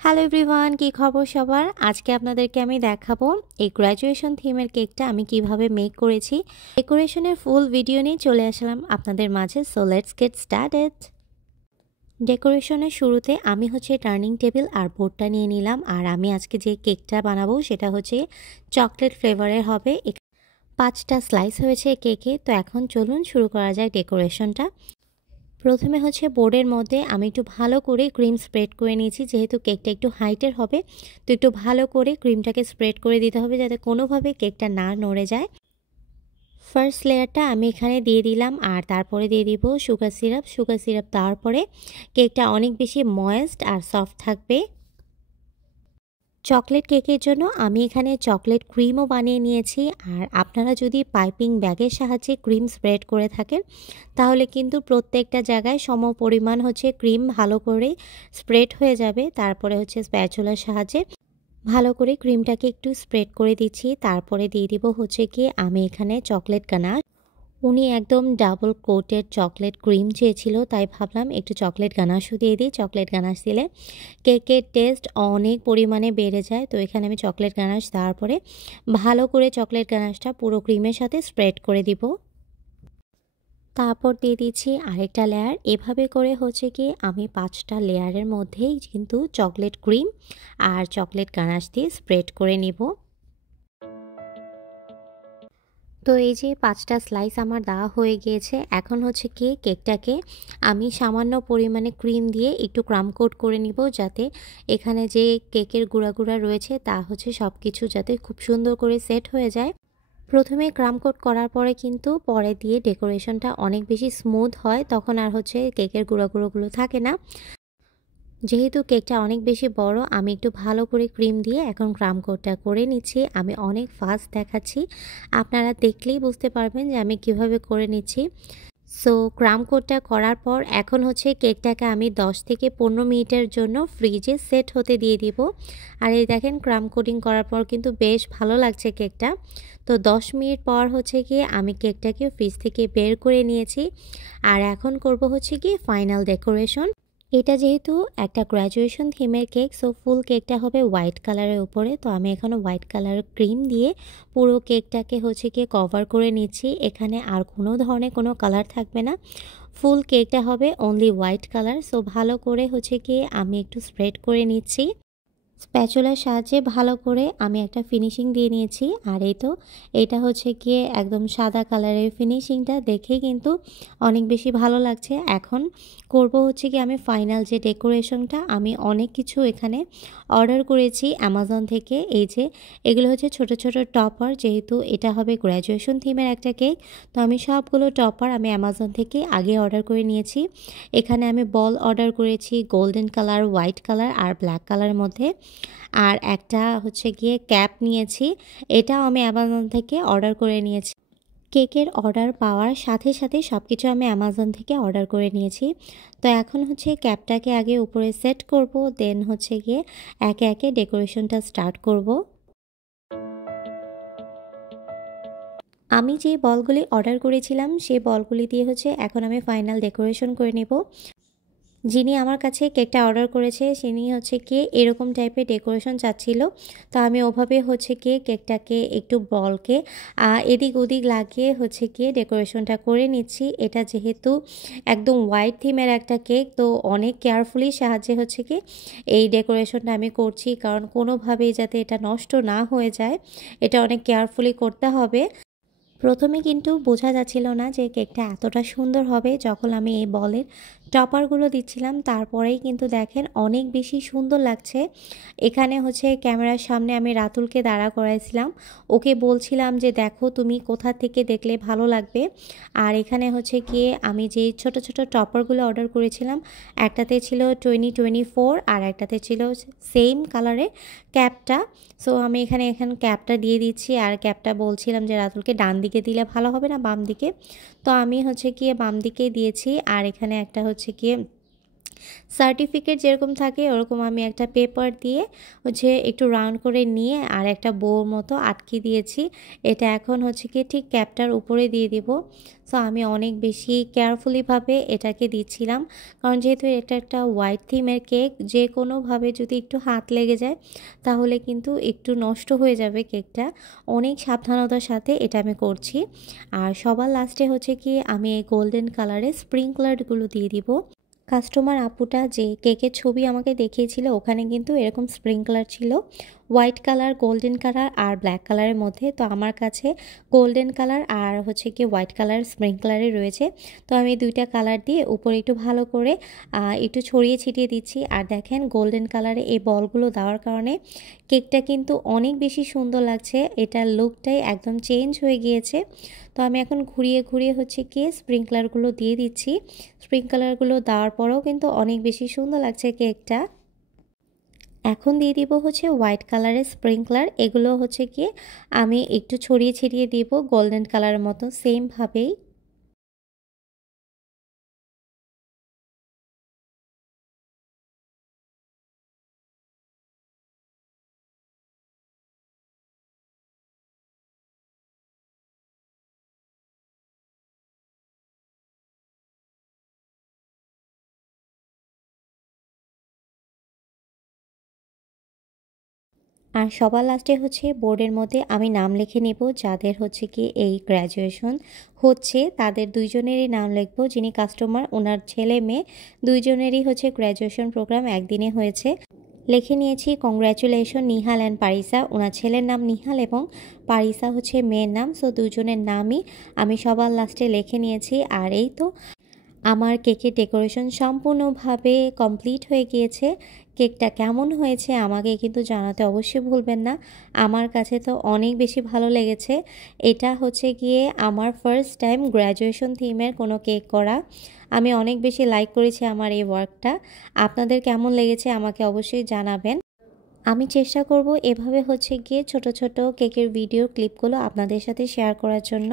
Hello everyone, কি খবর সবার? আজকে আপনাদেরকে আমি দেখাবো এই গ্র্যাজুয়েশন থিমের কেকটা আমি কিভাবে মেক করেছি। ডেকোরেশনের ফুল ভিডিও নিয়ে চলে আসলাম আপনাদের মাঝে। So let's get started. ডেকোরেশনের শুরুতে আমি ডাইনিং টেবিল আর বোর্ডটা নিয়ে নিলাম। আর আমি আজকে যে কেকটা বানাবো সেটা চকলেট ফ্লেভারের হবে। 5টা স্লাইস হয়েছে কেকে। তো এখন চলুন শুরু করা যাক ডেকোরেশনটা। প্রথমে বোর্ডের মধ্যে আমি একটু ভালো করে ক্রিম স্প্রেড করে নিয়েছি, যেহেতু কেকটা একটু হাইটের হবে। তো একটু ভালো করে ক্রিমটাকে স্প্রেড করে দিতে হবে যাতে কোনোভাবে কেকটা না নড়ে যায়। ফার্স্ট লেয়ারটা আমি এখানে দিয়ে দিলাম, আর তারপরে দিয়ে দিব সুগার সিরাপ তারপরে কেকটা অনেক বেশি ময়েস্ট আর সফট থাকবে। চকলেট কেকের জন্য আমি এখানে চকলেট ক্রিমও বানিয়ে নিয়েছি। আর আপনারা যদি পাইপিং ব্যাগের সাহায্যে ক্রিম স্প্রেড করে থাকেন তাহলে কিন্তু প্রত্যেকটা জায়গায় সম পরিমাণ ক্রিম ভালো করে স্প্রেড হয়ে যাবে। তারপরে স্প্যাচুলার সাহায্যে ভালো করে ক্রিমটাকে একটু স্প্রেড করে দিচ্ছি। তারপরে দিয়ে দিব কি আমি এখানে চকলেট গানাশ। উনি একদম ডাবল কোটেড চকলেট ক্রিম চেয়েছিল, তাই ভাবলাম একটু চকলেট গানাশও দিয়ে দিই। চকলেট গানাশ দিলে কেকের টেস্ট অনেক পরিমাণে বেড়ে যায়। তো এখানে আমি চকলেট গানাশ দেওয়ার পরে ভালো করে চকলেট গানাশটা পুরো ক্রিমের সাথে স্প্রেড করে দিব। তারপর দিয়ে দিচ্ছি আরেকটা লেয়ার। এভাবে করে কি আমি 5টা লেয়ারের মধ্যেই কিন্তু চকলেট ক্রিম আর চকলেট গানাশ দিয়ে স্প্রেড করে নিব। তো এই যে 5টা স্লাইস আমার দেওয়া হয়ে গিয়েছে। এখন কি কেকটাকে আমি সামান্য পরিমাণে ক্রিম দিয়ে একটু ক্রাম কোট করে নিব, যাতে এখানে যে কেকের গুঁড়া রয়েছে তা সব কিছু যাতে খুব সুন্দর করে সেট হয়ে যায়। প্রথমে ক্রাম কোট করার পরে কিন্তু পরে দিয়ে ডেকোরেশনটা অনেক বেশি স্মুথ হয়, তখন আর কেকের গুঁড়োগুলো থাকে না। যেহেতু কেকটা অনেক বেশি বড়, আমি একটু ভালো করে ক্রিম দিয়ে এখন ক্রাম কোটটা করে নিচ্ছি। আমি অনেক ফাস্ট দেখাচ্ছি, আপনারা দেখলেই বুঝতে পারবেন যে আমি কিভাবে করে নিচ্ছি। সো ক্রাম কোটটা করার পর এখন কেকটাকে আমি 10 থেকে 15 মিনিটের জন্য ফ্রিজে সেট হতে দিয়ে দিব। আর এই দেখেন ক্রাম কোটিং করার পর কিন্তু বেশ ভালো লাগছে কেকটা। তো 10 মিনিট পর গিয়ে আমি কেকটাকে ফ্রিজ থেকে বের করে নিয়েছি। আর এখন করব কি ফাইনাল ডেকোরেশন। এটা যেহেতু একটা গ্র্যাজুয়েশন থিমের কেক, সো ফুল কেকটা হবে হোয়াইট কালারের উপরে। তো আমি এখানে হোয়াইট কালারের ক্রিম দিয়ে পুরো কেকটাকে কি কভার করে নিচ্ছি। এখানে আর কোনো ধরনের কোনো কালার থাকবে না, ফুল কেকটা হবে অনলি হোয়াইট কালার। সো ভালো করে কি আমি একটু স্প্রেড করে নিচ্ছি। স্প্যাচুলার সাহায্যে ভালো করে আমি একটা ফিনিশিং দিয়ে নিয়েছি। আর এই তো এটা গিয়ে একদম সাদা কালারের ফিনিশিংটা দেখে কিন্তু অনেক বেশি ভালো লাগছে। এখন করব কি আমি ফাইনাল যে ডেকোরেশনটা। আমি অনেক কিছু এখানে অর্ডার করেছি অ্যামাজন থেকে। এই যে এগুলো ছোট ছোট টপার, যেহেতু এটা হবে গ্র্যাজুয়েশন থিমের একটা কেক। তো আমি সবগুলো টপার আমি অ্যামাজন থেকে আগে অর্ডার করে নিয়েছি। এখানে আমি বল অর্ডার করেছি গোল্ডেন কালার, হোয়াইট কালার আর ব্ল্যাক কালারের মধ্যে। আর একটা গিয়ে ক্যাপ নিয়েছি, এটাও আমি অ্যামাজন থেকে অর্ডার করে নিয়েছি। কেকের অর্ডার পাওয়ার সাথে সাথে সব কিছু আমি অ্যামাজন থেকে অর্ডার করে নিয়েছি। তো এখন ক্যাপটাকে আগে উপরে সেট করব, দেন গিয়ে একে একে ডেকোরেশনটা স্টার্ট করব। আমি যে বলগুলি অর্ডার করেছিলাম সেই বলগুলি দিয়ে এখন আমি ফাইনাল ডেকোরেশন করে নেব। যিনি আমার কাছে কেকটা অর্ডার করেছে তিনি গিয়ে এরকম টাইপের ডেকোরেশন চাচ্ছিল। তো আমি ওভাবে গিয়ে কেকটাকে একটু বলকে এদিক ওদিক লাগিয়ে গিয়ে ডেকোরেশনটা করে নিচ্ছি। এটা যেহেতু একদম হোয়াইট থিমের একটা কেক, তো অনেক কেয়ারফুলি সাহায্যে কি এই ডেকোরেশনটা আমি করছি, কারণ কোনোভাবেই যাতে এটা নষ্ট না হয়ে যায়, এটা অনেক কেয়ারফুলি করতে হবে। প্রথমে কিন্তু বোঝা যাচ্ছিল না যে কেকটা এতটা সুন্দর হবে যখন আমি এই বলের টপারগুলো দিচ্ছিলাম। তারপরেই কিন্তু দেখেন অনেক বেশি সুন্দর লাগছে। এখানে ক্যামেরার সামনে আমি রাতুলকে দাঁড়া করাইছিলাম, ওকে বলছিলাম যে দেখো তুমি কোথা থেকে দেখলে ভালো লাগবে। আর এখানে গিয়ে আমি যে ছোট ছোট টপারগুলো অর্ডার করেছিলাম, একটাতে ছিল 2024 আর একটাতে ছিল সেম কালারের ক্যাপটা। সো আমি এখানে ক্যাপটা দিয়ে দিচ্ছি। আর ক্যাপটা বলছিলাম যে রাতুলকে ডান দিকে দিলে ভালো হবে না বাম দিকে। তো আমি গিয়ে বাম দিকে দিয়েছি। আর এখানে একটা গিয়ে সার্টিফিকেট যেরকম থাকে ওরকম আমি একটা পেপার দিয়ে হচ্ছে একটু রাউন্ড করে নিয়ে আর একটা বউর মতো আটকে দিয়েছি। এটা এখন হচ্ছে কি ঠিক ক্যাপটার উপরে দিয়ে দিব। সো আমি অনেক বেশি কেয়ারফুলিভাবে এটাকে দিচ্ছিলাম, কারণ যেহেতু এটা একটা হোয়াইট থিমের কেক, যে কোনোভাবে যদি একটু হাত লেগে যায় তাহলে কিন্তু একটু নষ্ট হয়ে যাবে কেকটা। অনেক সাবধানতার সাথে এটা আমি করছি। আর সবার লাস্টে হচ্ছে কি আমি এই গোল্ডেন কালারের স্প্রিংকলারগুলো দিয়ে দিব। কাস্টমার আপুটা যে কেকের ছবি আমাকে দেখিয়েছিল ওখানে কিন্তু এরকম স্প্রিংকলার ছিল, হোয়াইট কালার, গোল্ডেন কালার আর ব্ল্যাক কালারের মধ্যে। তো আমার কাছে গোল্ডেন কালার আর হচ্ছে কি হোয়াইট কালার স্প্রিংকলারই রয়েছে। তো আমি দুইটা কালার দিয়ে উপরে একটু ভালো করে একটু ছড়িয়ে ছিটিয়ে দিচ্ছি। আর দেখেন গোল্ডেন কালারে এই বলগুলো দেওয়ার কারণে কেকটা কিন্তু অনেক বেশি সুন্দর লাগছে, এটার লুকটাই একদম চেঞ্জ হয়ে গিয়েছে। তো আমি এখন ঘুরিয়ে ঘুরিয়ে হচ্ছে কি স্প্রিংকলারগুলো দিয়ে দিচ্ছি। স্প্রিংকলারগুলো দেওয়ার পরেও কিন্তু অনেক বেশি সুন্দর লাগছে কেকটা। এখন দিয়ে দিব হচ্ছে হোয়াইট কালারের স্প্রিংকলার, এগুলো হচ্ছে কি আমি একটু ছড়িয়ে ছিটিয়ে দিব গোল্ডেন কালারের মতো সেমভাবেই। আর সবার লাস্টে হচ্ছে বোর্ডের মধ্যে আমি নাম লিখে নেব, যাদের হচ্ছে কি এই গ্র্যাজুয়েশন হচ্ছে তাদের দুইজনেরই নাম লিখবো। যিনি কাস্টমার ওনার ছেলে মেয়ে দুইজনেরই হচ্ছে গ্র্যাজুয়েশন প্রোগ্রাম একদিনে হয়েছে। লিখে নিয়েছি কংগ্র্যাচুলেশন নিহাল অ্যান্ড পারিসা। ওনার ছেলের নাম নিহাল এবং পারিসা হচ্ছে মেয়ের নাম। সো দুজনের নামই আমি সবার লাস্টে লিখে নিয়েছি। আর এই তো আমার কেকের ডেকোরেশন সম্পূর্ণভাবে কমপ্লিট হয়ে গিয়েছে। কেকটা কেমন হয়েছে আমাকে কিন্তু জানাতে অবশ্যই ভুলবেন না। আমার কাছে তো অনেক বেশি ভালো লেগেছে। এটা হচ্ছে গিয়ে আমার ফার্স্ট টাইম গ্র্যাজুয়েশন থিমের কোনো কেক করা। আমি অনেক বেশি লাইক করেছি আমার এই ওয়ার্কটা। আপনাদের কেমন লেগেছে আমাকে অবশ্যই জানাবেন। আমি চেষ্টা করব এভাবে হচ্ছে গিয়ে ছোট ছোট কেকের ভিডিও ক্লিপগুলো আপনাদের সাথে শেয়ার করার জন্য।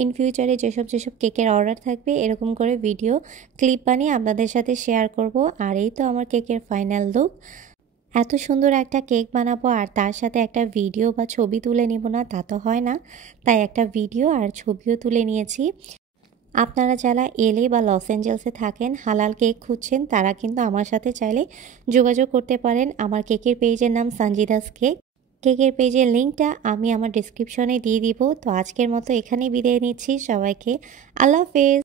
ইন ফিউচারে যেসব কেকের অর্ডার থাকবে এরকম করে ভিডিও ক্লিপ বানিয়ে আপনাদের সাথে শেয়ার করব। আর এই তো আমার কেকের ফাইনাল লুক। এত সুন্দর একটা কেক বানাবো আর তার সাথে একটা ভিডিও বা ছবি তুলে নিব না তা তো হয় না, তাই একটা ভিডিও আর ছবিও তুলে নিয়েছি। আপনারা যারা এলএ বা লস অ্যাঞ্জেলসে থাকেন, হালাল কেক খুঁজছেন, তারা কিন্তু আমার সাথে চাইলে যোগাযোগ করতে পারেন। আমার কেকের পেজের নাম সঞ্জিদাস কেক। কেকের পেজের লিঙ্কটা আমি আমার ডিসক্রিপশনে দিয়ে দিব। তো আজকের মতো এখানেই বিদায় নিচ্ছি সবাইকে। আল্লাহ হাফেজ।